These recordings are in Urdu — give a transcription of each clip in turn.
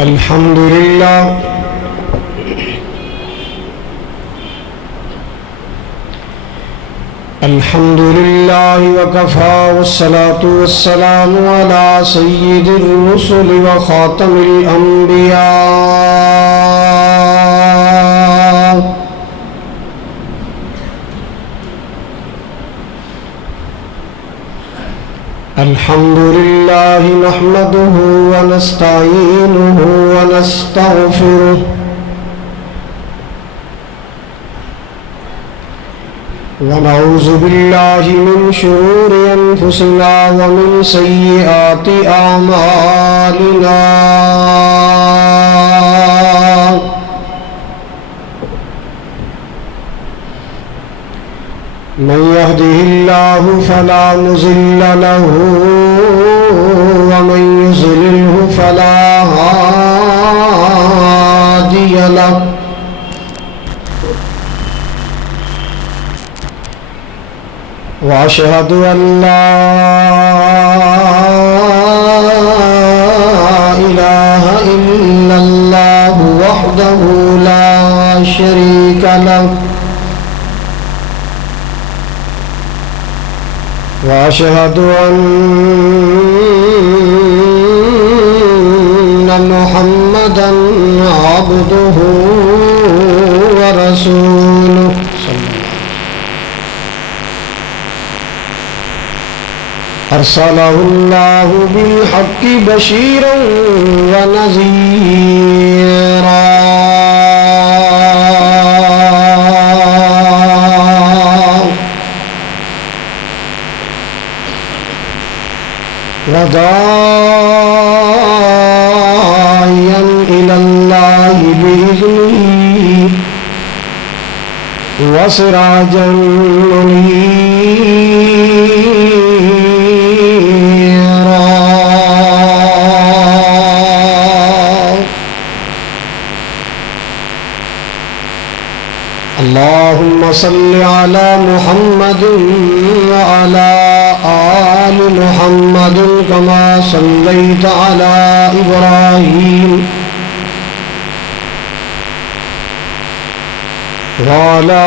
الحمد لله الحمد لله وكفى والصلاة والسلام على سيد الرسل وخاتم الأنبياء الحمد لله نحمده ونستعينه ونستغفره ونعوذ بالله من شرور أنفسنا ومن سيئات أعمالنا من يهده الله فلا مضل له ومن يضلله فلا هادي له وأشهد أن لا إله إلا الله وحده لا شريك له وأشهد أن محمدًا عبده ورسوله أرسله الله بالحق بشيرا ونذيرا وداعيا إلى الله بإذنه وسراجا منيرا اللهم صل على محمد وعلى آل محمد كما صليت على إبراهيم وعلى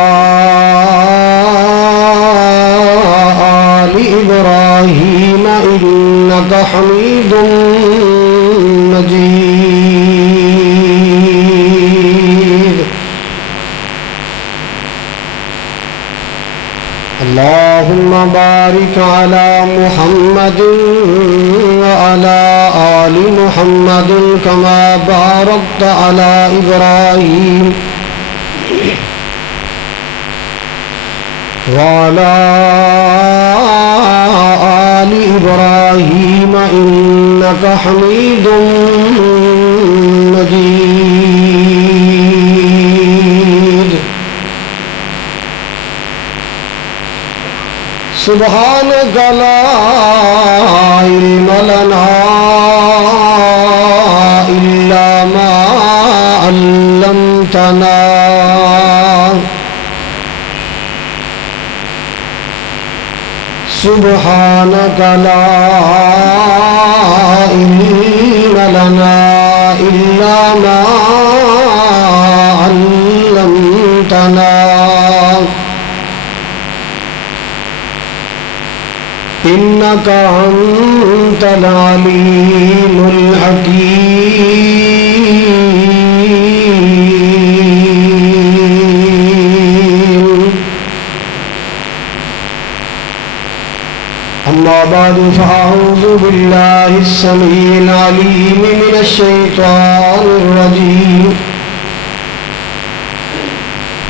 آل إبراهيم إنك حميد مجيد اللهم بارك على محمد وعلى آل محمد كما باركت على إبراهيم وعلى آل إبراهيم إنك حميد مجيد سبحانك لا علم لنا إلا ما علمتنا سبحانك لا علم لنا إلا ما علمتنا إنك أنت العليم الحكيم أما بعد فأعوذ بالله السميع العليم من الشيطان الرجيم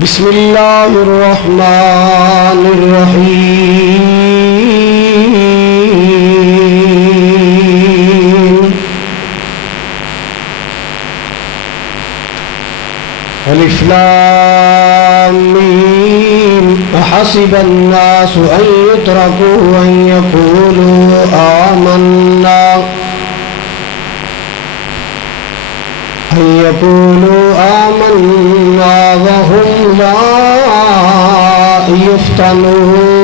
بسم الله الرحمن الرحيم ألف لام ميم أحسب الناس أن يتركوا أن يقولوا آمنا وهم لا يفتنون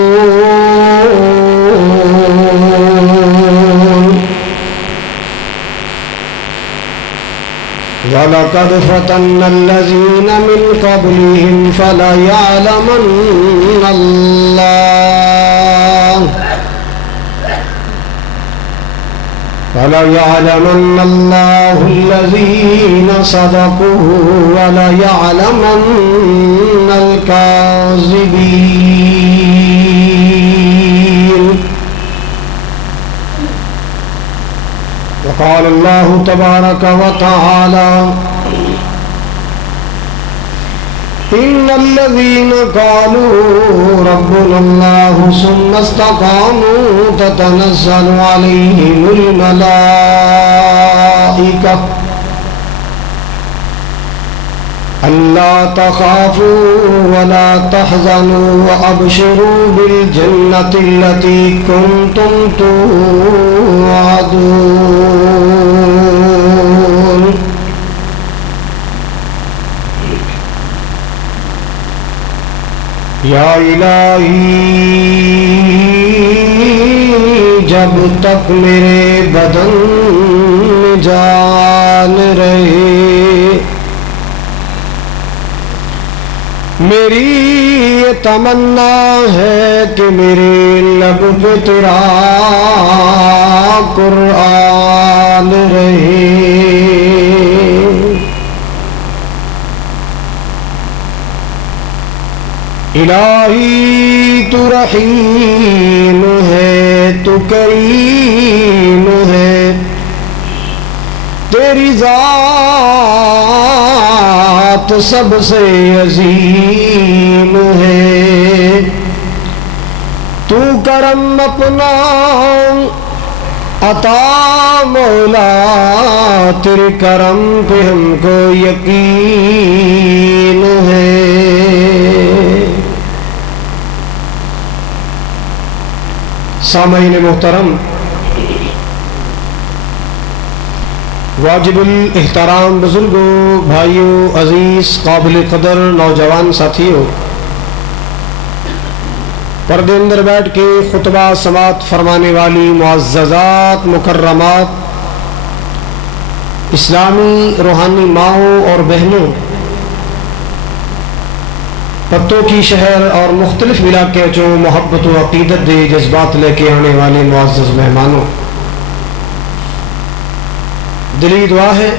وَلَقَدْ فَتَنَّا الَّذِينَ مِنْ قَبْلِهِمْ فَلَيَعْلَمَنَّ اللَّهُ الَّذِينَ صَدَقُوا وَلَيَعْلَمَنَّ الْكَاذِبِينَ. وقال الله تبارك وتعالى: إن الذين قالوا ربنا الله ثم استقاموا تتنزل عليهم الملائكة ألا تخافوا ولا تحزنوا وأبشروا بالجنة التي كنتم توعدون. یا الہی جب تک میرے بدن میں جان رہے، میری یہ تمنا ہے کہ میرے لب پہ تیرا قرآن رہے. الہی تو رحیم ہے، تو کریم ہے، تیری ذات سب سے عظیم ہے. تو کرم اپنا عطا مولا، تیرے کرم پہ ہم کو یقین ہے. سامعین محترم، واجب الاحترام بزرگوں، بھائیوں، عزیز قابل قدر نوجوان ساتھیوں، پردے اندر بیٹھ کے خطبہ سماعت فرمانے والی معززات مکرمات اسلامی روحانی ماؤں اور بہنوں، پتوں کی شہر اور مختلف علاقے جو محبت و عقیدت دے جذبات لے کے آنے والے معزز مہمانوں، دلی دعا ہے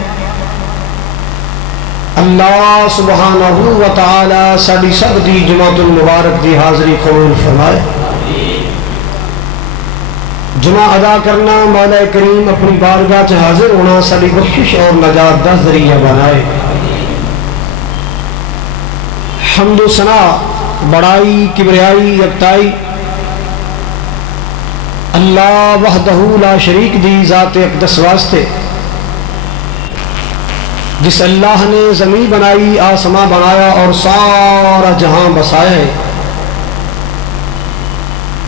اللہ سبحانہ و تعالی ساری سب دی جمعۃ المبارک دی حاضری قبول فرمائے. جمعہ ادا کرنا، مولا کریم اپنی بارگاہ سے حاضر ہونا ساری بخشش اور نجات دا ذریعہ بنائے. حمد و ثنا، بڑائی، کبریائی، یکتائی اللہ وحدہ لا شریک دی ذات اقدس واسطے، جس اللہ نے زمین بنائی، آسمان بنایا اور سارا جہاں بسایا ہے،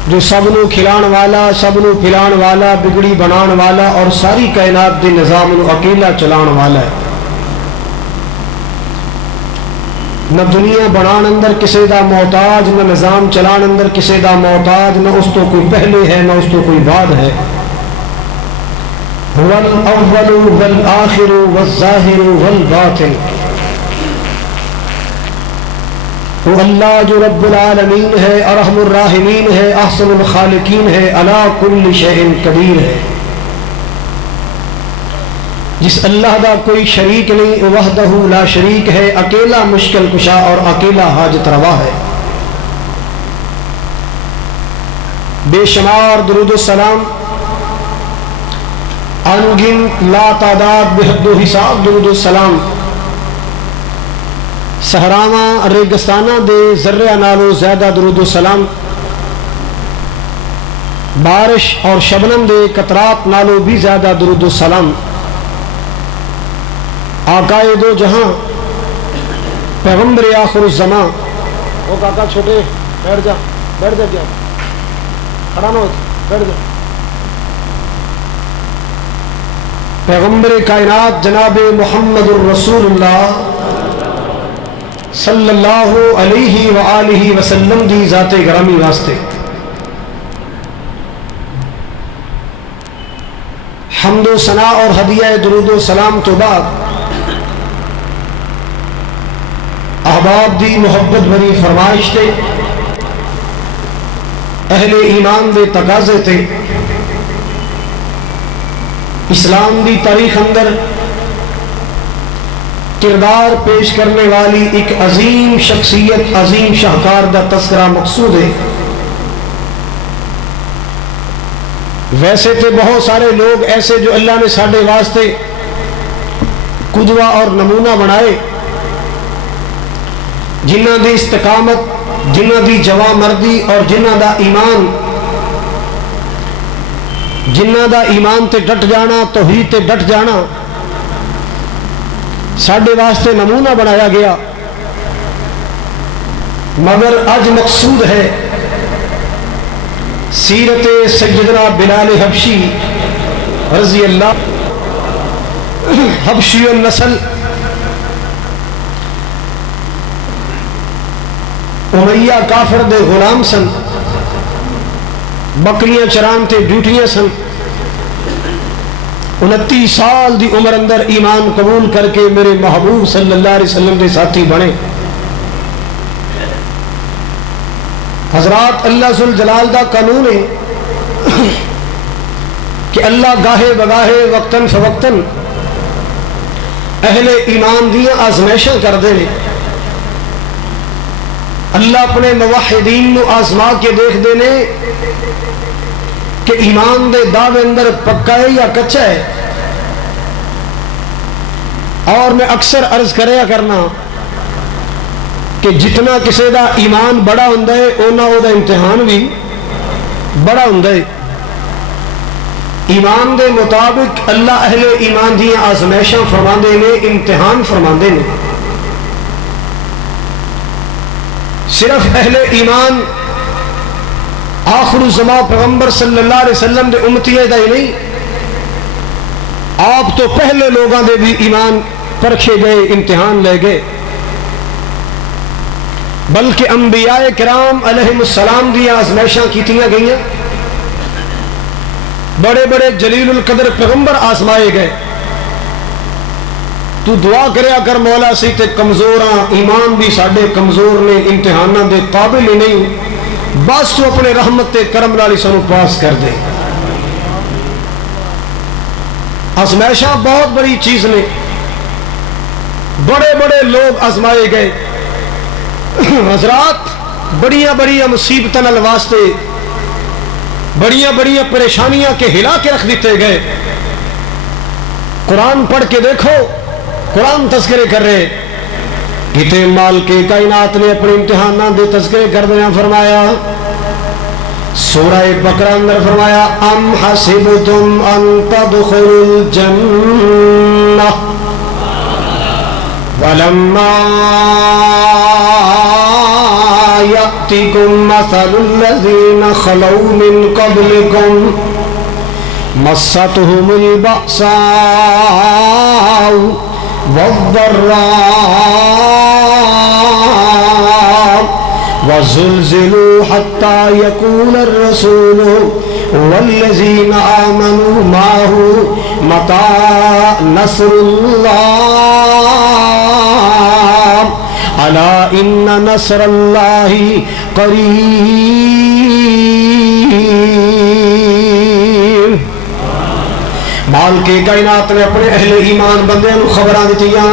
جو سب نو کھلان والا، سب نو پھلان والا، بگڑی بنان والا اور ساری کائنات دے نظام نو اکیلا چلان والا ہے. نہ دنیا بنان اندر کسی دا محتاج، نہ نظام چلان اندر کسی دا محتاج، نہ اس تو کوئی پہلے ہے نہ اس تو کوئی بعد ہے. هو الاول والآخر والظاہر والباطن. وہ اللہ جو رب العالمین ہے، ارحم الراحمین ہے، احسن الخالقین ہے، علی کل شیء قدیر ہے. جس اللہ دا کوئی شریک نہیں، وحدہ لا شریک ہے، اکیلا مشکل کشا اور اکیلا حاجت روا ہے. بے شمار درود و سلام، انگن لا تعداد بے حد و حساب درود و سلام صحراواں ریگستانہ دے ذرہ نالو زیادہ درود و سلام، بارش اور شبنم دے قطرات نالو بھی زیادہ درود و سلام آقائے دو جہاں، پیغمبر آخر الزمان. وہ کاکا چھوٹے بیٹھ جا کیا کھڑا نہ ہو، بیٹھ جا. پیغمبر کائنات جناب محمد الرسول اللہ صلی اللہ علیہ وآلہ وسلم دی ذات گرامی واسطے حمد و ثنا اور ہدیہ درود و سلام تو بعد احباب دی محبت بری فرمائش تے اہل ایمان دے تقاضے تے اسلام دی تاریخ اندر کردار پیش کرنے والی ایک عظیم شخصیت عظیم شاہکار دا تذکرہ مقصود ہے۔ ویسے تو بہت سارے لوگ ایسے جو اللہ نے ساڈے واسطے قدوہ اور نمونہ بنائے، جنہ دی استقامت، جنہ دی جواں مردی اور جنہ دا ایمان تے ڈٹ جانا، توحید تے ڈٹ جانا ساڈے واسطے نمونہ بنایا گیا، مگر اج مقصود ہے سیرت سیدنا بلال حبشی رضی اللہ، حبشی النسل، امیہ کافر دے غلام سن، بکریاں چران تے ڈیوٹیاں سن، 29 سال دی عمر اندر ایمان قبول کر کے میرے محبوب صلی اللہ علیہ وسلم دے ساتھی بنے۔ حضرات اللہ ذوالجلال دا قانون ہے کہ اللہ گاہے بگاہے وقتاً فوقتاً اہل ایمان دیاں آزمائشاں کر دے، اللہ اپنے موحدین نو آزما کے دیکھ دینے کہ ایمان دے دعوے اندر پکا ہے یا کچا ہے۔ اور میں اکثر عرض کریا کرنا کہ جتنا کسی دا ایمان بڑا ہوندا ہے اونا او دا امتحان بھی بڑا ہوندا ہے۔ ایمان دے مطابق اللہ اہل ایمان دیاں آزمائشاں فرماندے نے، امتحان فرماندے نے۔ صرف اہل ایمان آخر الزمان پیغمبر صلی اللہ علیہ وسلم دے امتی دا ہی نہیں، آپ تو پہلے لوگاں دے بھی ایمان پرکھے گئے، امتحان لے گئے، بلکہ انبیاء کرام علیہ السلام دی آزمائشاں کیتیاں گئیاں، بڑے بڑے جلیل القدر پیغمبر آزمائے گئے۔ تو دعا کریا کر مولا سی تے کمزوراں، ایمان بھی ساڈے کمزور نے، امتحاناں دے قابل ہی نہیں، بس تو اپنے رحمت تے کرم نال سانو پاس کر دے۔ آزمائشاں بہت بڑی چیز نے، بڑے بڑے لوگ آزمائے گئے۔ حضرات بڑیاں بڑیاں مصیبتاں نال واسطے، بڑیاں بڑیاں پریشانیاں کے ہلا کے رکھ دیتے گئے۔ قرآن پڑھ کے دیکھو، قرآن تذکرے کر رہے، کتے مال کے کائنات نے اپنے امتحانات دے تذکرے کر دیا، فرمایا سورہ بقرہ اندر فرمایا ام حسبتم ان تدخلوا الجنہ ولما یأتکم مثل الذین خلوا من قبلکم مستهم البأساء والضراء وزلزلوا حتى يقول الرسول والذين آمنوا معه متى نصر الله ألا إن نصر الله قريب۔ مال کے کائنات نے اپنے اہل ایمان بندے نو خبراں دتیاں،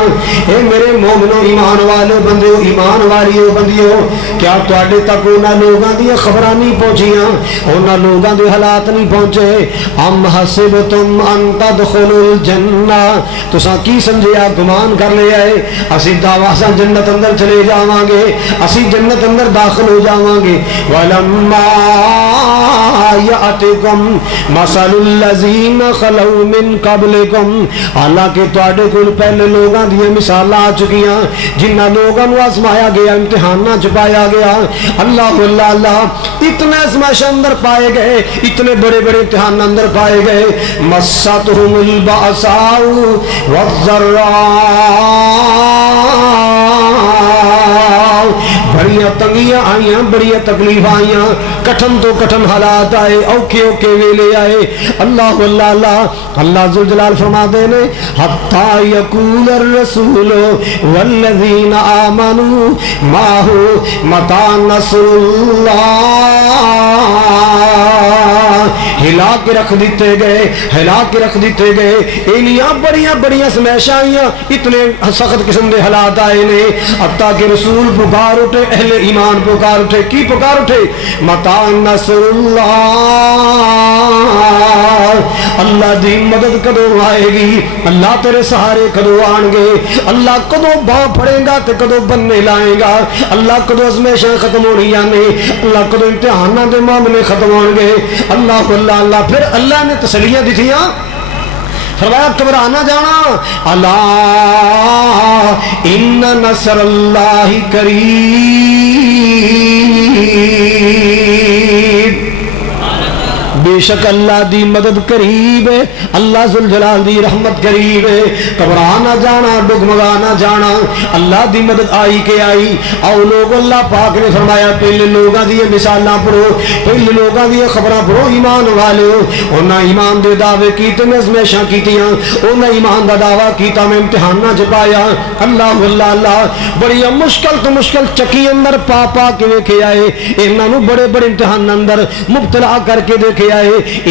اے میرے مومنو ایمان والو بندیو، ایمان والیو بندیو، کیا تواڈے تک انہاں لوگاں دی خبراں نہیں پہنچیاں، انہاں لوگاں دے حالات نہیں پہنچے؟ ام حسبتم ان تدخلوا الجنہ، تساں کی سمجھیا، گمان کر لیا ہے اسی دعویٰ جنت اندر چلے جاواں گے، اسی جنت اندر داخل ہو جاواں گے۔ ولما یأتکم مثل الذین خلوا من قبلکم، حالانکہ تواڈے کول پہلے لوگاں دی مثالاں آ چکیاں جنہاں لوگاں نو آزمایا گیا، امتحاناں چ پایا گیا۔ اللہ اللہ اللہ، اتنے آزمائش اندر پائے گئے، اتنے بڑے بڑے امتحان اندر پائے گئے۔ مستهم البأساء والضراء، بڑیاں تنگیاں آئیاں, بڑیاں تکلیف آئیاں, کٹھن تو کٹھن حالات آئے, اوکھے اوکھے ویلے آئے. اللہ اللہ اللہ اللہ ذوالجلال فرما دے نے حتی یقول الرسول والذین آمنوا ماہو متی نصر اللہ. ہلا کے رکھ دیتے گئے, ہلا کے رکھ دیتے گئے. انیاں بڑیاں بڑیاں سمیشاں آئیاں, اتنے سخت قسم دے حالات آئے نے, حتیٰ کہ رسول پکار اٹھے, اہل ایمان پکار اٹھے. کی پکار اٹھے؟ متی نصر اللہ, اللہ دی مدد کدو آئے گی, اللہ تیرے سہارے کدو آن گے, اللہ کدو باں پڑے گا تے کدو بننے لائے گا, اللہ کدو ازمیشاں ختم ہونی جانے, اللہ کدو امتحاناں دے معاملے ختم ہون گے. اللہ اللہ اللہ. پھر اللہ نے تسلیاں دتیاں, فرمایا گھبرا نہ جانا, الا ان نصر اللہ قریب, بے شک اللہ دی مدد قریب ہے, اللہ ذوالجلال دی رحمت قریب ہے. گھبرا نہ جانا, ڈگمگا نہ جانا, اللہ دی مدد آئی کہ آئی. او لوگ اللہ پاک نے فرمایا پہلے لوگاں دی مثالاں پڑھو, پہلے لوگاں دی خبراں پڑھو. ایمان والے انہاں ایمان دے دعوے کیتے, میں ازمیشاں کیتیاں, انہاں ایمان دا دعویٰ کیتا, میں امتحاناں چ پایا. اللہ اللہ اللہ. بڑی مشکل تو مشکل چکی اندر پا پا کے ویکھے آئے, انہاں نو بڑے بڑے امتحان اندر مبتلا کر کے دیکھے آئے.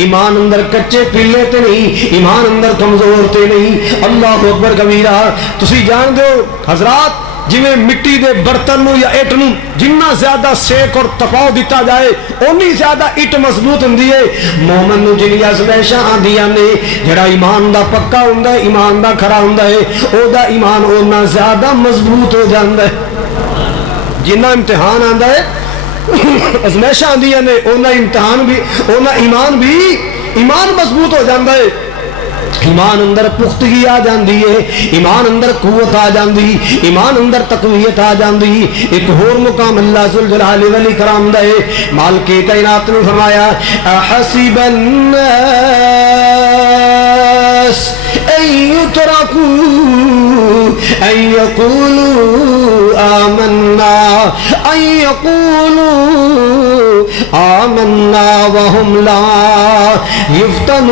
ایمان اندر کچے پیلے تے نہیں, ایمان اندر کمزور تے نہیں. اللہ اکبر کبیرہ. تسی جان دو حضرات, جویں مٹی دے برتن نو یا اٹ نو جنہ زیادہ سیک اور تپاؤ دیتا جائے اونی زیادہ اٹ مضبوط ہوندی ہے. مومن نو جنی آزمائشاں آندیاں نے, جڑا ایمان دا پکا ہوندا ہے, ایمان دا کھرا ہوندا ہے, او دا ایمان اونا زیادہ مضبوط ہو جاندا ہے. جنہ امتحان آندا ہے, ازمائشاں آندیاں نے, اونا امتحان بھی, اونا ایمان بھی, ایمان مضبوط ہو جاندا ہے. ایمان اندر پختگی آ جاندی ہے, ایمان اندر قوت آ جاندی, ایمان اندر تقویت آ جاندی. ایک اور مقام اللہ ذوالجلال والاکرام دا ہے. مالک کائنات نے فرمایا احسب الناس ان يتركوا ان يقولوا آمنا, ان يقولوا آمنا وهم لا يفتنون.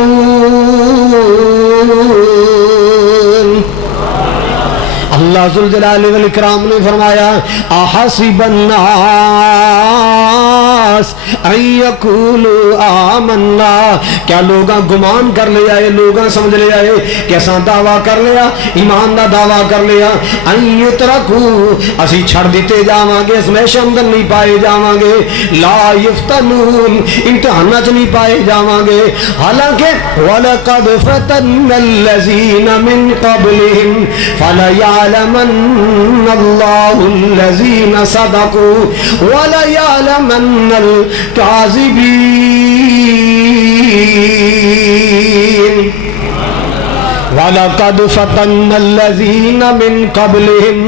اللہ ذوالجلال والاکرام نے فرمایا احسب الناس ان یقولوا آمنا, کیا لوگاں گمان کر لیا ہے, لوگاں سمجھ لیا ہے کہ اساں دعویٰ کر لیا, ایمان دا دعویٰ کر لیا, ان یترکوا, اسی چھڑ دیتے جاواں گے, ازمیشہ اندر نہیں پائے جاواں گے, لا یفتنون, امتحانات نہیں پائے جاواں گے. حالانکہ وَلَقَدْ فَتَنَّ الَّذِينَ مِن قَبْلِهِمْ فَلَيَعْلَمَنَّ اللَّهُ الَّذِينَ صَدَقُوا وَلَيَعْلَمَنَّ الْكَاذِبِينَ. وَلَقَدْ فَتَنَّ الَّذِينَ مِن قَبْلِهِمْ.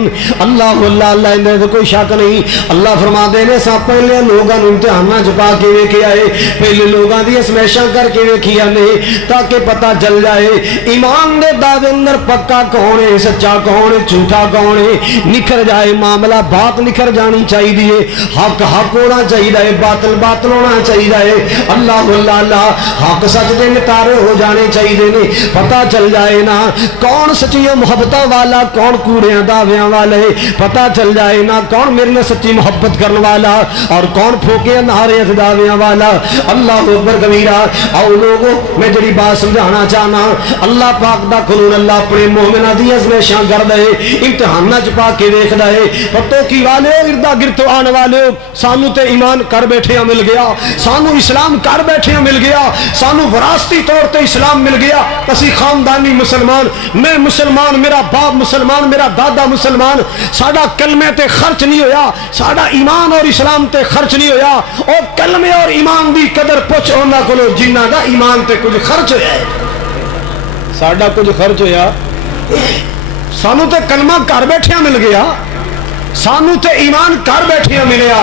اللہ اللہ اللہ, اندر کوئی شک نہیں. اللہ فرما دے نے سا پہلے لوگاں نو امتحاناں چ پا کے ویکھے آئے, پہلے لوگاں دی ازمائشاں کر کے ویکھیاں نے, تاکہ پتہ چل جائے ایمان دے دعوے اندر پکا کون ہے, سچا کون ہے, جھوٹا کون ہے. نکھر جائے معاملہ, بات نکھر جانی چاہیے, حق حق ہونا چاہیے, باطل باطل ہونا چاہیے. اللہ اللہ اللہ. حق سچ دے نتارے ہو جانے چاہیے نے, پتہ چل جائے نا کون سچیاں محبتاں والا, کون کوڑیاں دعویاں والے, پتہ چل جائے نا کون میرے نے سچی محبت کرنے والا اور کون پھوکے نعرے دعویاں والا. اللہ اکبر کبیرہ. او لوگوں, میں جڑی بات سمجھانا چاہنا, اللہ پاک دا قانون اللہ اپنے مومناں دی ازمائشاں کردا ہے, امتحاناں چ پا کے ویکھدا ہے. پتو کی والے اردا گرد آن والے, سانو تے ایمان کر بیٹھے مل گیا, سانو اسلام کر بیٹھے مل گیا, سانو وراثتی طور تے اسلام مل گیا. اسی خاندانی مسلمان, میں مسلمان, میرا باپ مسلمان, میرا دادا مسلمان, ساڈا کلمے تے خرچ نہیں ہویا, ساڈا ایمان اور اسلام تے خرچ نہیں ہویا. او کلمے اور ایمان دی قدر پوچھ انہاں کولو جنہ دا ایمان تے کچھ خرچ ہویا ہے. ساڈا کچھ خرچ ہویا, سانو تے کلمہ کر بیٹھے مل گیا, سانو تے ایمان کر بیٹھے ملیا.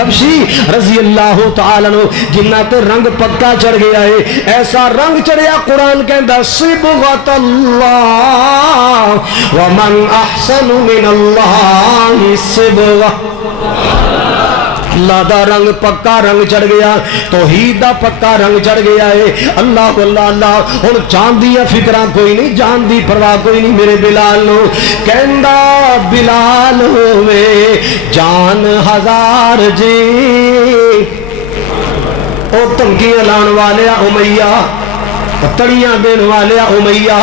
حبشی رضی اللہ تعالی عنہ جنہ تے رنگ پکا چڑھ گیا ہے، ایسا رنگ چڑھیا قرآن کہندا صبغۃ اللہ ومن احسن من اللہ صبغہ، اللہ دا رنگ پکا رنگ چڑھ گیا، توحید دا پکا رنگ چڑھ گیا ہے۔ اللہ اللہ اللہ ہن جان دی فکراں کوئی نہیں، جان دی پرواہ کوئی نہیں میرے بلال نو کہندا بلال ہوے جان ہزار جی، او دھمکیاں لان والیا امیہ، تڑیاں دین والیا امیہ،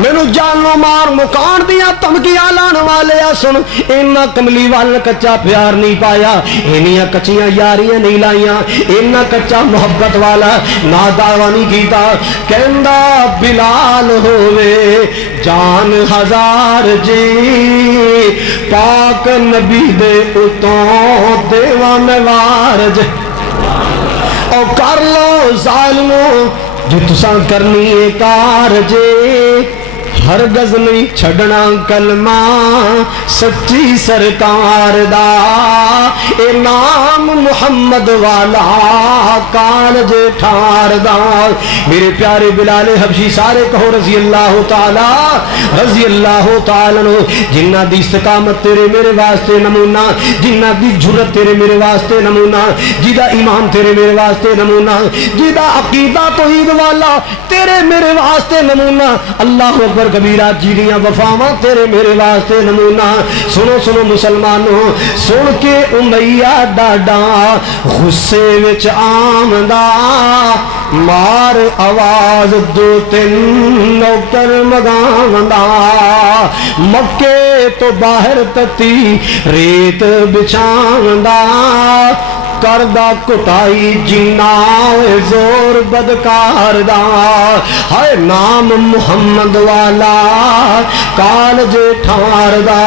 مینو جانو مار مکان دیا دھمکیاں لان والے سن، اینا کملی وال کچا پیار نہیں پایا، اینیاں کچیاں یاریاں نہیں لائیاں، اینا کچا محبت والا نا دعویٰ نہیں کیتا، کہندا بلال ہوئے جان ہزار جی، پاک نبی دے اتوں دیوان وار جی، او کر لو ظالمو جو تساں کرنی ہے کار جے، ہرگز نہیں چھڑنا کلمہ سچی سرکار دا، اے نام محمد والا کالج ٹھار دا۔ میرے پیارے بلال حبشی سارے کہو رضی اللہ تعالی عنہ، جنہ دی استقامت تیرے میرے واسطے نمونہ، جنہ دی جرت تیرے میرے واسطے نمونہ، جیدہ ایمان تیرے میرے واسطے نمونہ، جیدہ عقیدہ توحید والا تیرے میرے واسطے نمونہ، اللہ اکبر کبیرہ جیڑیاں وفاواں تیرے میرے واسطے نمونہ۔ سنو سنو مسلمانوں، سن کے امیہ ڈاڈا غصے وچ آمدہ، مار آواز دو تین نوکر مگامدہ، مکے تو باہر تتی ریت بچامدہ، کردہ کٹائی جنا زور بدکار دا، ہائے نام محمد والا کالج ٹھار دا۔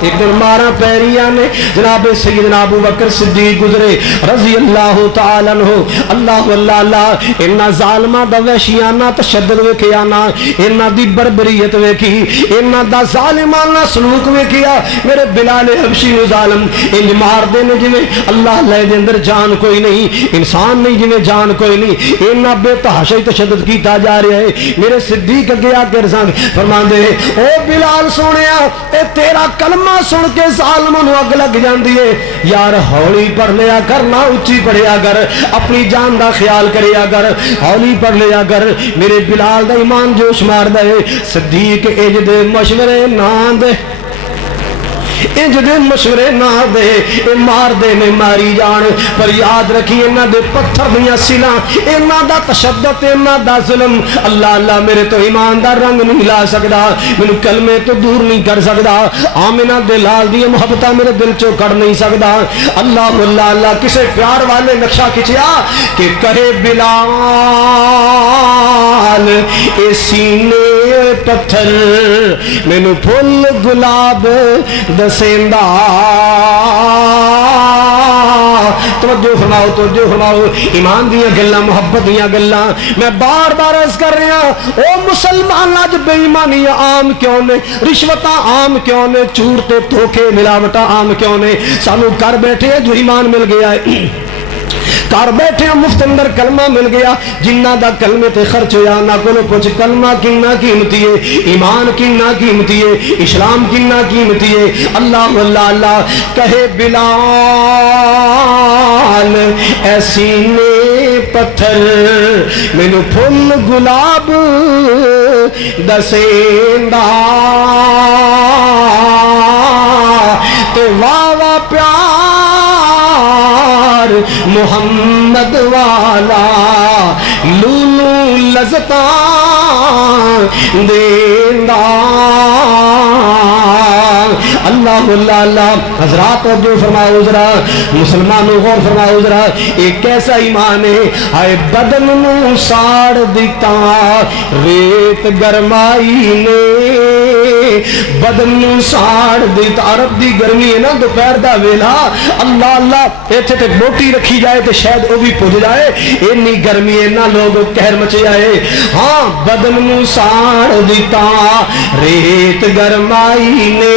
ایک دن مارا پیریاں نے جناب سیدنا ابو بکر صدیق گزرے رضی اللہ تعالیٰ عنہ، اللہ اللہ اللہ، انہا ظالمہ دا وحشیانہ تشدد وکیانا، انہا دی بربریت وکی، انہا دا ظالمانہ سلوک وکیا، میرے بلال حبشی و ظالم انج مار دینے جنہیں اللہ لے دندر جان کوئی نہیں، انسان نہیں جنہیں جان کوئی نہیں، انہا بے تحاشی تشدد کیتا جا رہے ہیں۔ میرے صدیق اگیا کے رسان فرمان دے، او بلال سونیا اے تیرا کلمہ سن کے ظالموں اگ لگ جان دیئے، یار ہولی پڑھ لیا کر، نہ اچھی پڑھیا کر، اپنی جان دا خیال کریا کر، ہولی پڑھ لیا کر، میرے بلال دا ایمان جوش مار دے۔ صدیق اج دے مشورے نہ دے، انج دے مشورے نہ دے، اے مار دے میں ماری جان، پر یاد رکھی انہاں دے پتھر دیاں سلاں، انہاں دا تشدد، انہاں دا ظلم اللہ اللہ میرے تو ایمان دا رنگ نہیں لا سکدا، مینوں کلمے تو دور نہیں کر سکدا، آمنہ دے لال دی محبتہ میرے دل چوں کڑ نہیں سکدا۔ اللہ اللہ اللہ کسے پیار والے نقشہ کھچیا کہ کہے بلال اے سینے پتھر مینوں پھول گلاب دسیندہ، توجہ فرماؤ توجہ فرماؤ، ایمان دیاں گلاں محبت دیاں گلاں میں بار بار عرض کر رہا ہوں۔ او مسلمان آج بے ایمانیاں عام کیوں نے، رشوتاں عام کیوں نے، چور تے دھوکے ملاوٹاں عام کیوں نے، سانو کر بیٹھے جو ایمان مل گیا ہے، کار بیٹھے مفت اندر کلمہ مل گیا، جنہ دا کلمے تے خرچ ہویا نہ کولو پوچھ کلمہ کنا قیمتی ہے، ایمان کنا قیمتی ہے، اسلام کنا قیمتی ہے۔ اللہ اللہ اللہ کہے بلال اے سینے پتھر مینوں پھول گلاب دسیندا، تے واہ واہ پیار محمد والا لولو لذتاں دیندا۔ اللہ اللہ اللہ حضرات جو فرماؤ ذرا، مسلمانوں غور فرماؤ ذرا، ایک ایسا ایمان ہے ہائے بدن نو ساڑ دیتا ریت گرمائی نے، بدن نو ساڑ دیتا، عرب دی گرمی ہے نا دوپہر دا ویلا، اللہ اللہ ایتھے تے بوٹی رکھی جائے تو شاید وہ بھی پج جائے، اینی گرمی ہے نا لوگ کہر مچے آئے، ہاں بدن نو ساڑ دیتا ریت گرمائی نے،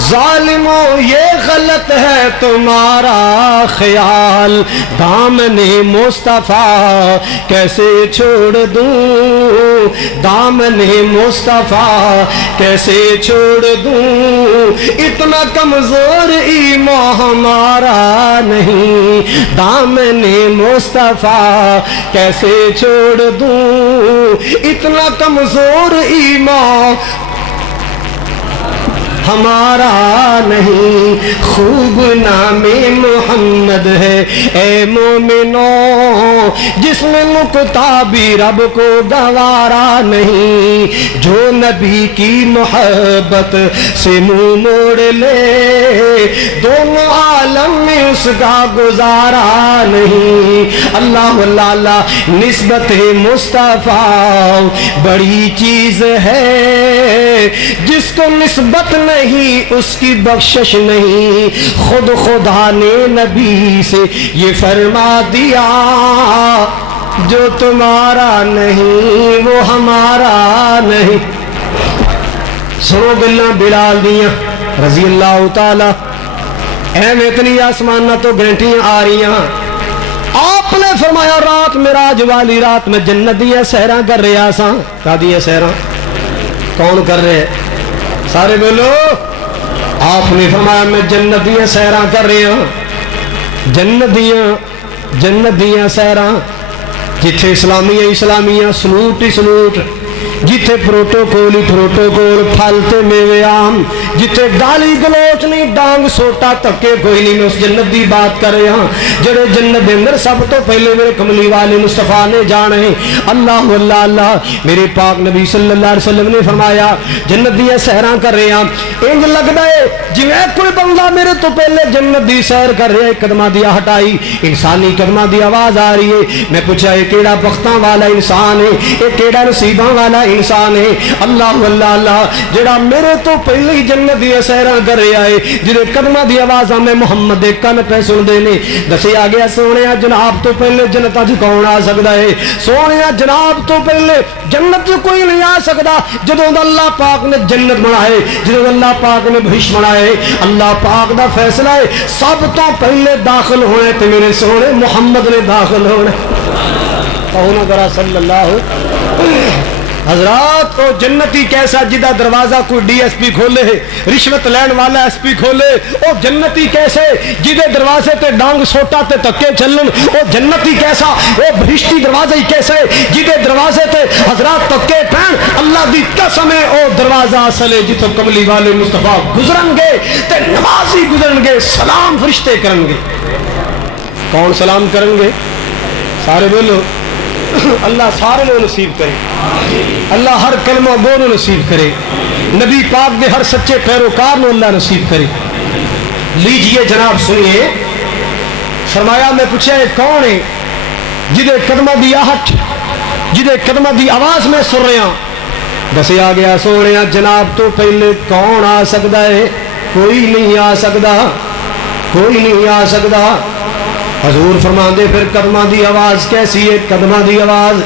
ظالموں یہ غلط ہے تمہارا خیال، دامن مصطفیٰ کیسے چھوڑ دوں، دامن مصطفیٰ کیسے چھوڑ دوں، اتنا کمزور ایمان ہمارا نہیں، دامن مصطفیٰ کیسے چھوڑ دوں، اتنا کمزور ایمان ہمارا نہیں، خوب نام محمد ہے اے مومنوں، جس میں نکتہ بھی رب کو گوارا نہیں، جو نبی کی محبت سے منہ موڑ لے دونوں عالم میں اس کا گزارا نہیں۔ اللہ اللہ اللہ، نسبت مصطفیٰ بڑی چیز ہے، جس کو نسبت نہیں اس کی بخشش نہیں، خود خدا نے نبی سے یہ فرما دیا، جو تمہارا نہیں وہ ہمارا نہیں۔ سنو گلاں بلال دیاں رضی اللہ تعالی، اہم اتنی آسمان نہ تو گھنٹیاں آ رہی ہیں، آپ نے فرمایا رات معراج والی رات میں جنت دیاں سہراں کر رہا ساں۔ کا دیاں سہراں کون کر رہے ہیں؟ سارے بولو۔ آپ نے فرمایا میں جنت دیاں سہراں کر رہا ہوں، جنت دیاں سہراں، جتھے اسلامیہ سلوٹ ہی سلوٹ، جتھے پروٹوکول ہی پروٹوکول، پھل تے میوے عام، جتھے گالی گلوچ نہیں، ڈانگ سوٹا تکے کوئی نہیں۔ میں اس جنت دی بات کر رہا ہوں جڑے جنت دے اندر سب تو پہلے میرے کملی والے مصطفیٰ نے جانے۔ اللہ اللہ اللہ، میرے پاک نبی صلی اللہ علیہ وسلم نے فرمایا جنت دی سہراں کر رہے ہیں، انج لگدا ہے جویں کوئی بندہ میرے تو پہلے جنت دی سیر کر رہا ہے، قدماں دی ہٹائی، انسانی قدماں دی آواز آ رہی ہے۔ میں پوچھا یہ کیڑا بختاں والا انسان ہے، یہ کیڑا نصیباں والا انسان ہے؟ اللہ اللہ اللہ، جڑا میرے تو پہلے ہی جنت دی سیراں کر رہا ہے، جدے قدماں دی آوازاں میں محمد دے کن پہ سن دے نے۔ دسیا گیا سونیا جناب تو پہلے جنتاں چ کون آ سکدا ہے؟ سونیا جناب تو پہلے جنت کوئی نہیں آ سکدا۔ جدوں اللہ پاک نے جنت بنائے، جدوں اللہ پاک نے بہشت بنائے، اللہ پاک دا فیصلہ ہے سب تو پہلے داخل ہونے تے میرے سونے محمد نے داخل ہونے۔ کہو ذرا صلی اللہ۔ حضرات، وہ جنتی کیسا جدہ دروازہ کوئی ڈی ایس پی کھولے، رشوت لین والا ایس پی کھولے، وہ جنتی کیسے جدے دروازے تے ڈانگ سوٹا تے تکے چلن، وہ جنتی کیسا، وہ بہشتی دروازے کیسے جدے دروازے تے حضرات تکے پہن۔ اللہ دی قسم ہے وہ دروازہ اصل ہے جتوں کملی والے مصطفیٰ گزرن گے تے نمازی گزرن گے، سلام فرشتے کرن گے۔ کون سلام کرن گے؟ سارے بولو۔ اللہ سارے لوگ نصیب کرے، اللہ ہر کلمہ گو نصیب کرے، نبی پاک دے ہر سچے پیروکار نو اللہ نصیب کرے۔ لیجئے جناب سنیے، فرمایا میں پوچھا ہے کون ہے جدے قدمہ دی آہٹ، جدے قدمہ دی آواز میں سن رہے ہیں؟ دسیا گیا سونے جناب تو پہلے کون آ سکتا ہے؟ کوئی نہیں آ سکتا، کوئی نہیں آ سکتا۔ حضور فرماندے پھر قدمہ دی آواز کیسی ہے؟ قدمہ دی آواز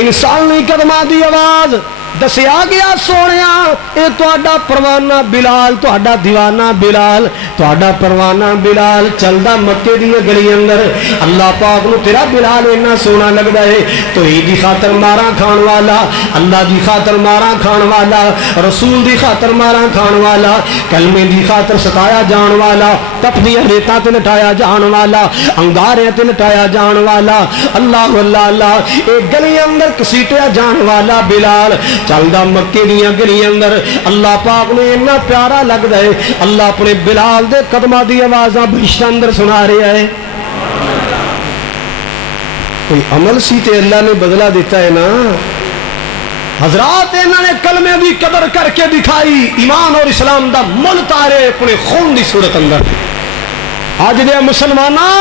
انسان نہیں، قدمہ دی آواز دسیا گیا سونیا اے تہاڈا پروانہ بلال، تہاڈا دیوانہ بلال، تہاڈا پروانہ بلال چلدا مکے دی گلی اندر۔ اللہ پاک نو تیرا بلال اتنا سونا لگدا ہے، توحید دی خاطر ماراں کھان والا، اللہ دی خاطر ماراں کھان والا، رسول دی خاطر ماراں کھان والا، کلمے دی خاطر ستایا جان والا، تپدیاں ریتاں تے لٹایا جان والا، انگاریاں تے لٹایا جان والا، اللہ اللہ اللہ، اے گلی اندر کسیٹیا جان والا بلال چلدا مکے دیاں گلیاں اندر۔ اللہ پاک نے اتنا پیارا لگدا ہے، اللہ اپنے بلال دے قدماں دی آوازاں بہشت اندر سنا رہا ہے۔ کوئی عمل سی تے اللہ نے بدلہ دیتا ہے نا۔ حضرات انہوں نے کلمے دی قدر کر کے دکھائی، ایمان اور اسلام دا مل تارے اپنے خون دی صورت اندر۔ آج دے مسلماناں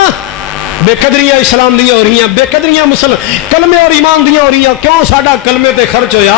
بے قدریاں اسلام دیاں ہو رہی ہیں، بے قدریاں کلمے اور ایمان دیاں ہو رہی ہیں۔ کیوں؟ ساڈا کلمے تے خرچ ہویا،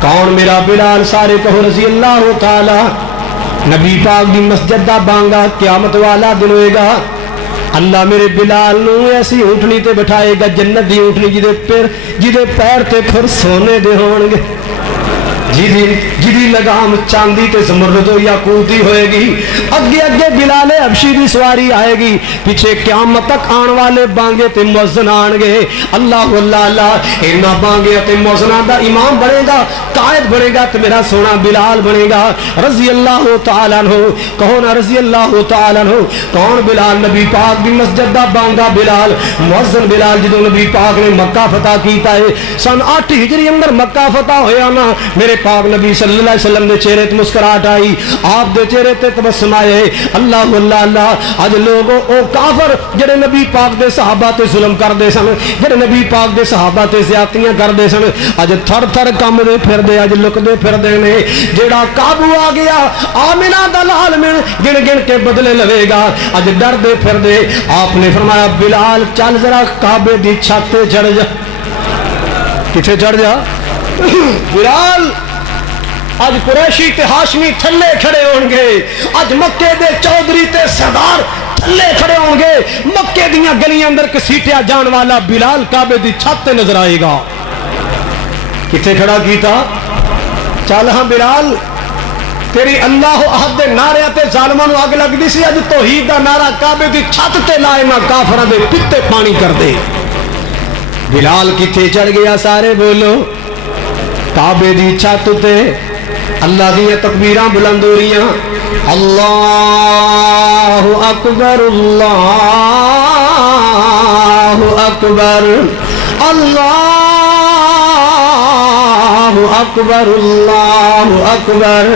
کون میرا بلال؟ سارے کہو رضی اللہ تعالی۔ نبی پاک دی مسجد دا بانگا قیامت والا دن ہوئے گا، اللہ میرے بلال نو ایسی اونٹنی تے بٹھائے گا، جنت دی اونٹنی جدے پیر تے پھر سونے دے ہون گے، جدی لگام چاندی تے زمرد و یاقوت دی ہوئے گی، اگے اگے بلال حبشی دی سواری آئے گی، پیچھے قیامت تک آن والے بانگے تے مؤذن آن گے۔ اللہ اللہ اللہ، اینا بانگے تے مؤذنان دا امام بنے گا، قائد بنے گا تے میرا سونا بلال بنے گا رضی اللہ تعالیٰ عنہ۔ کہو نا رضی اللہ تعالیٰ عنہ۔ کون بلال؟ نبی پاک دی مسجد دا بانگا بلال، مؤذن بلال۔ جدو نبی پاک نے مکہ فتح کیتا ہے سن 8 ہجری اندر مکہ فتح ہویا نا، میرے پاک نبی صلی اللہ علیہ وسلم دے چہرے تے مسکراہٹ آئی، آپ دے چہرے تے تبسم آئے۔ اللہ اللہ اللہ، اج لوگوں او کافر جڑے نبی پاک دے صحابہ تے ظلم کردے سن، جڑے نبی پاک دے صحابہ تے زیادتیاں کردے سن، اج تھر تھر کم دے پھر دے، اج لک دے پھر دے نے۔ جڑا قابو آ گیا آمنہ دا لال من گن گن کے بدلے لوے گا، اج ڈر دے پھر دے۔ آپ نے فرمایا بلال چل ذرا کعبے دی چھت تے چڑھ جا۔ کتھے چڑھ جا؟ بلال اج قریشی تے ہاشمی تھلے کھڑے ہون گے، اج مکے دے چودھری تے سردار تھلے کھڑے ہون گے، مکے دیاں گلیاں اندر کسیٹیا جان والا بلال کعبے دی چھت تے نظر آئے گا۔ کتھے کھڑا کیتا؟ چل ہاں بلال، تیری اللہ احد دے نعرے تے ظالماں نو اگ لگدی سی، اج توحید دا نعرہ کعبے دی چھت تے لائے نا کافراں دے پتے پانی کر دے۔ بلال کتھے چڑھ گیا؟ سارے بولو۔ کعبے دی چھت تے اللہ دیاں تکبیراں بلند ہو رہیاں، اللہ اکبر اللہ اکبر اللہ اکبر اللہ اکبر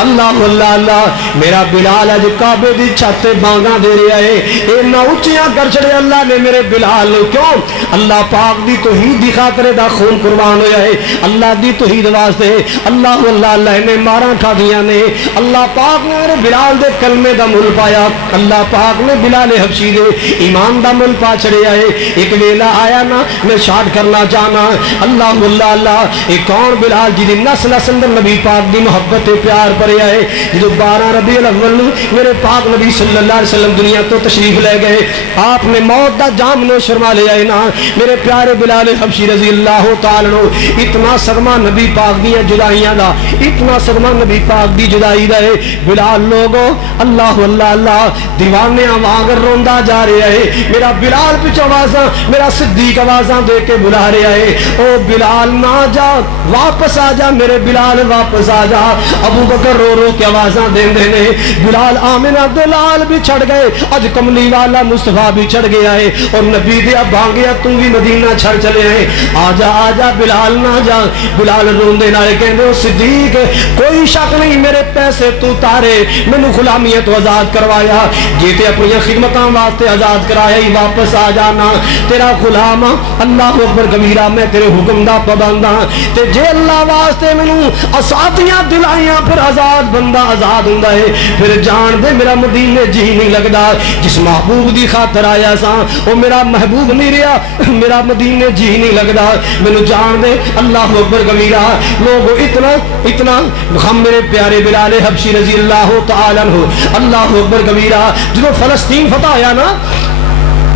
اللہ اللہ اللہ۔ میرا بلال اج کعبے دی چھت بانگاں دے رہا ہے، اینا اونچیاں کر چھڑے اللہ نے میرے بلال نو۔ کیوں؟ اللہ پاک دی توحید دی خاطر دا خون قربان ہویا ہے، اللہ دی توحید واسطے۔ اللہ اللہ اللہ نے ماراں کھادیاں نے، اللہ پاک نے میرے بلال دے کلمے دا مل پایا، اللہ پاک نے بلال حبشی دے ایمان دا مل پا چھڑیا ہے۔ ایک ویلا آیا نا میں شارٹ کرنا چاہنا، اللہ اللہ اللہ، ایک کون بلال جی دی نسل اندر نبی پاک دی محبت پیار پڑے آئے۔ جدو 12 ربیع الاول میرے پاک نبی صلی اللہ علیہ وسلم دنیا تو تشریف لے گئے، آپ نے موت دا جام نو شرما لے آئے نا، میرے پیارے بلال حبشی رضی اللہ تعالیٰ عنہ۔ اتنا صدمہ نبی پاک دی جدائیاں دا، اتنا صدمہ نبی پاک دی جدائی دا ہے۔ بلال لوگو اللہ اللہ اللہ دیوانے آواگر روندہ جا رہے ہے، میرا بلال پچھ آوازاں، میرا صدیق آوازاں دے کے بلا رہے ہے، او بلال نہ جا، واپس آ جا میرے بلال، واپس آ جا۔ ابو بکر رو رو کے آوازاں دین دینے، بلال آمنہ دلال بھی چھڑ گئے، اج کملی والا مصطفیٰ بھی چھڑ گیا ہے، اور نبی دیا بھانگیا تم بھی مدینہ چھڑ چلے ہیں، آ جا بلال نہ جا۔ بلال روندے نالے کہندے صدیق کوئی شک نہیں، میرے پیسے تو تارے، مینوں غلامیت تو آزاد کروایا، جیتے اپنی خدمتاں واسطے آزاد کرایا ہی، واپس آ جانا، تیرا غلام اللہ اکبر کبیرہ، میں تیرے حکم دا پابند ہاں، تے جے اللہ واسطے مینوں اساتیاں دلائیاں پھر آزاد بندہ آزاد ہوندا ہے۔ پھر جان دے میرا مدینے جی نہیں لگدا، جس محبوب دی خاطر آیا ساں او میرا محبوب نہیں رہا، میرا مدینے جی نہیں لگدا، مینوں جان دے اللہ اکبر کبیرہ۔ لوگو اتنا اتنا ہم میرے پیارے بلال حبشی رضی اللہ تعالیٰ عنہ، اللہ اکبر کبیرہ، جو فلسطین فتح آیا نا،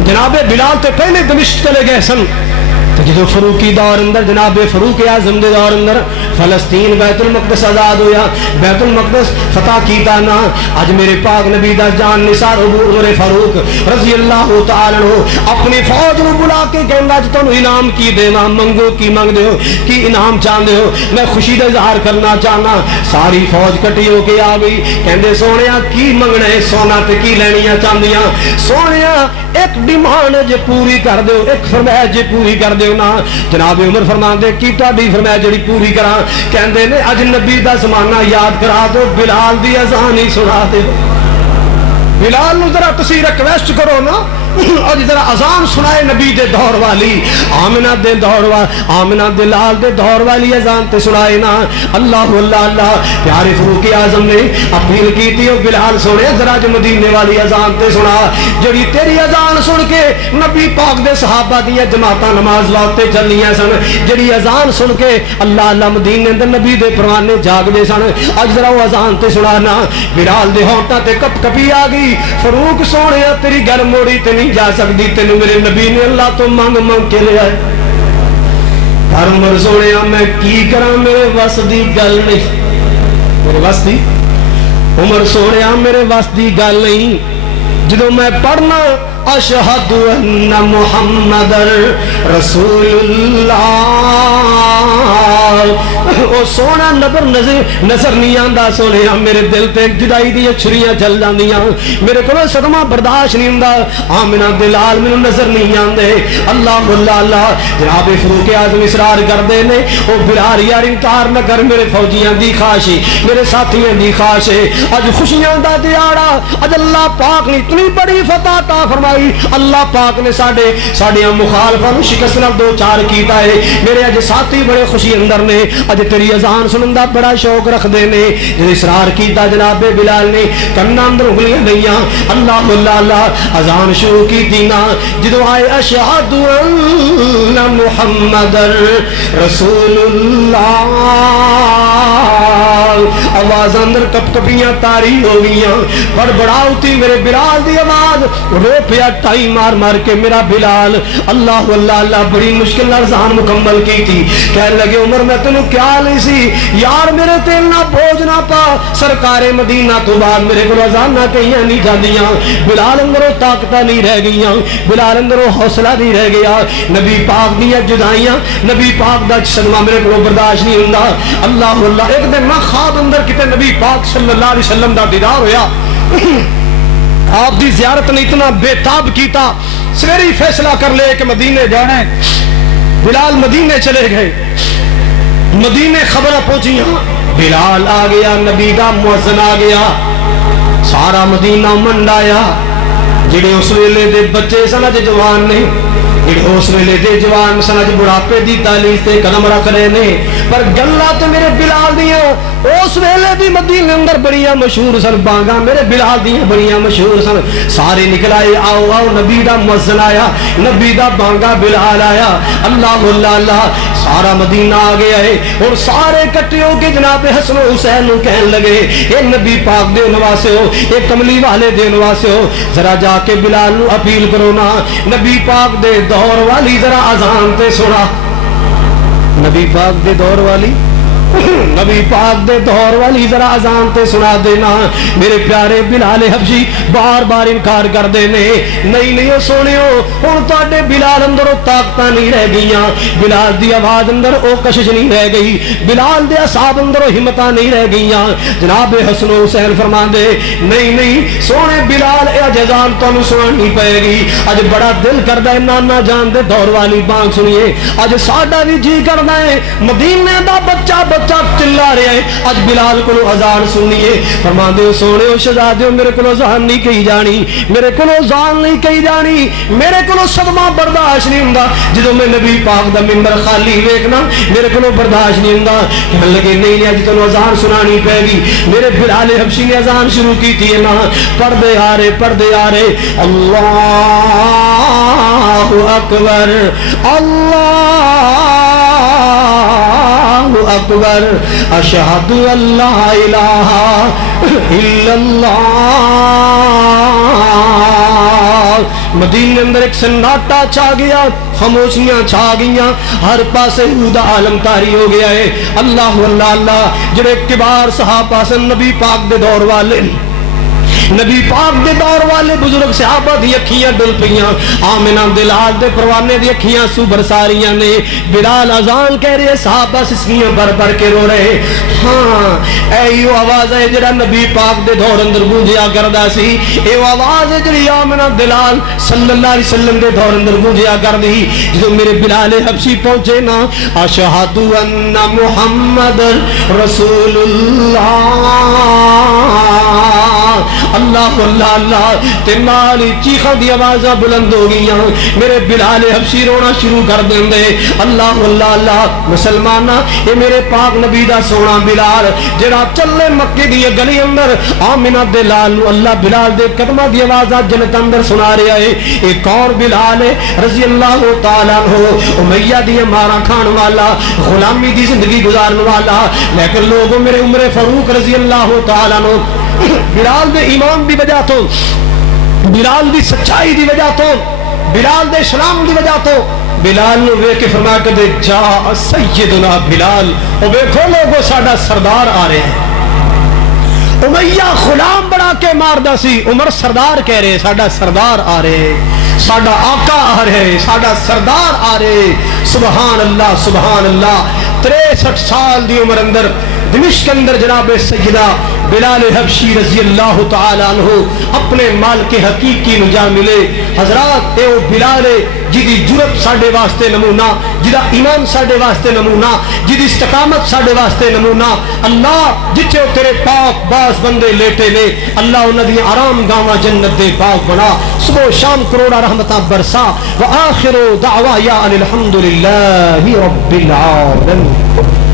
جناب بلال تے پہلے دمشق چلے گئے سن، جدو فروقی دور اندر جناب فاروق اعظم دے دور اندر فلسطین بیت المقدس آزاد ہویا، بیت المقدس فتح کیتا نا، اج میرے پاک نبی دا جان نثار ابو عمر فاروق رضی اللہ تعالیٰ عنہ اپنی فوج نو بلا کے کہندا جے تانوں انعام کی دیواں، منگو کی منگ دیو، کی انعام چاہندے ہو، میں خوشی دا اظہار کرنا چاہنا۔ ساری فوج کٹی ہو کے آ گئی، کہندے سونیا کی منگنا ہے، سونا تے کی لینیاں چاہندیاں؟ سونیا ایک ڈیمانڈ جے پوری کر دیو، ایک فرمائش جے پوری کر دیو نا۔ جناب عمر فرماندے کی تہاڈی فرمائش جڑی پوری کراں؟ کہندے نے اج نبی دا زمانہ یاد کرا دو، بلال دی اذان ہی سنا دو۔ بلال نو ذرا تسی ریکویسٹ کرو نا، اور ذرا اذان سنائے نبی دے دور والی آمنہ دے دور والی آمنہ دے لال دے دور والی اذان تے سنائے نا اللہ اللہ اللہ پیارے فاروق اعظم نے اپیل کی تھی بلال سونے ذرا جو مدینے والی اذان تے سنا جڑی تیری اذان سن کے نبی پاک دے صحابہ دیا جماعتاں نماز واسطے چلنیاں سن جڑی اذان سن کے اللہ اللہ مدینے دے نبی دے پروانے جاگ دے سن اج ذرا وہ اذان تے سنانا بلال دے ہونٹاں تے کپ کپی آ گئی فاروق سونے تیری گل موڑی تے نہیں جا سکتی تینوں میرے نبی نے اللہ تو منگ منگ کے لے آئے پر عمر سونے میں کی کراں میرے وس دی گل نہیں میرے وس دی عمر سونے میرے وس دی گل نہیں جدوں میں پڑھنا اشہد ان محمد رسول اللہ او سونا نظر نہیں آندا سونے میرے دل تے جدائی دی چھریاں چل جاندیاں میرے کو صدمہ برداشت نہیں ہوندا آمنہ دلال مینوں نظر نہیں آندے اللہ اللہ اللہ جناب فاروق اعظم اصرار کردے نے او بلال یار انکار نہ کر میرے فوجیاں دی خواہش میرے ساتھیاں دی خواہش اج خوشیاں دا دیہاڑا اج اللہ پاک نے اتنی بڑی فتح عطا فرمائی اللہ پاک نے ساڈے مخالفاں نوں شکست نال دو چار کیتا ہے میرے اج ساتھی بڑے خوشی اندر نے اج تیری اذان سنن دا بڑا شوق رکھدے نے جے اصرار کیتا جناب بلال نے کنا اندر انگلیاں لئیاں اللہ اللہ اللہ اذان شروع کیتی نا جدوں آئے اشہد ان محمد رسول اللہ آواز اندر کپ کپیاں تاری ہو گئیاں بڑبڑاؤ تھی میرے بلال دی آواز رو پیا ٹائی مار مار کے میرا بلال اللہ اللہ اللہ بڑی مشکل اذان مکمل کی تھی کہنے لگے عمر میں تینوں کیا لی سی یار میرے تیل نہ بوجھ نہ پا سرکار مدینہ تو بعد میرے کو اذان نہ کہیں نہیں جاندیاں بلال اندروں طاقتاں نہیں رہ گئیاں بلال اندروں حوصلہ نہیں رہ گیا نبی پاک دی جدائیاں نبی پاک دا صدمہ میرے کو برداشت نہیں ہوندا اللہ اللہ ایک دن میں خواب اندر کتے نبی پاک صلی اللہ علیہ وسلم دا دیدار ہویا آپ دی زیارت نے اتنا بے تاب کیتا سویری فیصلہ کر لے کہ مدینے جانا ہے بلال مدینے چلے گئے مدینے خبر پہنچیاں بلال آ گیا نبی دا مؤذن آ گیا سارا مدینہ منڈایا جڑے اس ویلے دے بچے سن اج جوان نہیں جڑے اس ویلے دے جوان سن اج بڑھاپے دی تعلیس تے قدم رکھ رہے نے پر گلاں تے میرے بلال دیاں اس ویلے بھی مدینے اندر بڑیاں مشہور سن بانگاں میرے بلال دیاں بڑیاں مشہور سن سارے نکل آئے آؤ آؤ نبی دا مؤذن آیا نبی دا بانگا بلال آیا اللہ اللہ اللہ سارا مدینہ آ گیا ہے اور سارے کٹے ہو کے جناب حسن و حسین نو کہن لگے اے نبی پاک دے نواسے ہو اے کملی والے دے نواسے ہو ذرا جا کے بلال نو اپیل کرو نا نبی پاک دے دور والی ذرا اذان تے سنا نبی پاک دے دور والی نبی پاک دے دور والی ذرا اذان تے سنا دینا میرے پیارے بلال حبشی بار بار انکار کر دینے نہیں سونیو ہن تواڈے بلال اندر طاقتاں نہیں رہ گئیاں بلال دی آواز اندر او کشش نہیں رہ گئی بلال دے اعصاب اندر ہمتاں نہیں رہ گئیاں جناب حسن و حسین فرماندے نہیں سونے بلال اے اذان تانوں سنانی پئے گی اج بڑا دل کردا ہے نانا جان دے دور والی بانگ سنیے اج ساڈا بھی جی کردا ہے مدینے دا بچہ چلا رہے ہیں اج بلال کو اذان سنیے فرماندے سونے او شہزادے میرے کو اذان نہیں کہی جانی میرے کو اذان نہیں کہی جانی میرے کو صدمہ برداشت نہیں ہوندا جدوں میں نبی پاک دا منبر خالی ویکھنا میرے کو برداشت نہیں ہوندا کہن لگے نہیں اج تینوں اذان سنانی پے گی میرے بلال حبشی نے اذان شروع کی تھی نا پردے آ رہے اللہ اکبر اللہ اکبر اشہد اللہ الہ الا اللہ مدینے اندر ایک سناٹا چھا گیا خاموشیاں چھا گئیاں ہر پاسے عہدہ عالم تاری ہو گیا ہے اللہ اللہ اللہ جڑے کبار صحابہ سے نبی پاک دے دور والے نبی پاک دے دور والے بزرگ صحابہ دی اکھیاں ڈل پیاں آمنہ دلال دے پروانے دی اکھیاں سو برساریاں نے بلال اذان کہہ رہے صحابہ سسکیاں بھر بھر کے رو رہے ہاں ایو آواز ہے جڑا نبی پاک دے دور اندر گونجیا کردا سی ایو آواز ہے جڑی آمنہ دلال صلی اللہ علیہ وسلم دے دور اندر گونجیا کردی جو میرے بلال حبشی پہنچے نا اشہد ان محمد رسول اللہ اللہ اللہ اللہ تے نال چیخاں دی آوازاں بلند ہو گئیاں میرے بلال حبشی رونا شروع کر دیندے اللہ اللہ اللہ مسلماناں اے میرے پاک نبی دا سونا بلال جڑا چلے مکے دی گلی اندر آمنہ دے لال نو اللہ بلال دے قدماں دی آوازاں جنت اندر سنا رہا ہے اے کون بلال ہے رضی اللہ تعالیٰ عنہ امیہ دی مارا کھان والا غلامی دی زندگی گزارن والا لیکن لوگوں میرے عمر فاروق رضی اللہ تعالیٰ عنہ بلال دے ایمان دی وجہ تو بلال دی سچائی دی وجہ تو بلال دے اسلام دی وجہ تو بلال نو ویکھ کے فرمایا کہ جا سیدنا بلال او ویکھو لوگوں ساڈا سردار آ رہے ہیں امیہ غلام بنا کے ماردا سی عمر سردار کہہ رہے ساڈا سردار آ رہے ساڈا آقا آ رہے ساڈا سردار آ رہے سبحان اللہ 63 سال دی عمر اندر دمشق اندر جناب سیدہ بلال حبشی رضی اللہ تعالی عنہ اپنے مال کے حقیقی نجا ملے حضرات اے او بلال جدی جرت ساڈے واسطے نمونہ جدا ایمان ساڈے واسطے نمونہ جدی استقامت ساڈے واسطے نمونہ اللہ جتھے تیرے پاک باز بندے لیٹے نے اللہ انہاں دی آرام گاواں جنت دے پاک بنا صبح و شام کروڑا رحمتاں برسا وآخر دعوایا ان الحمدللہ رب العالمین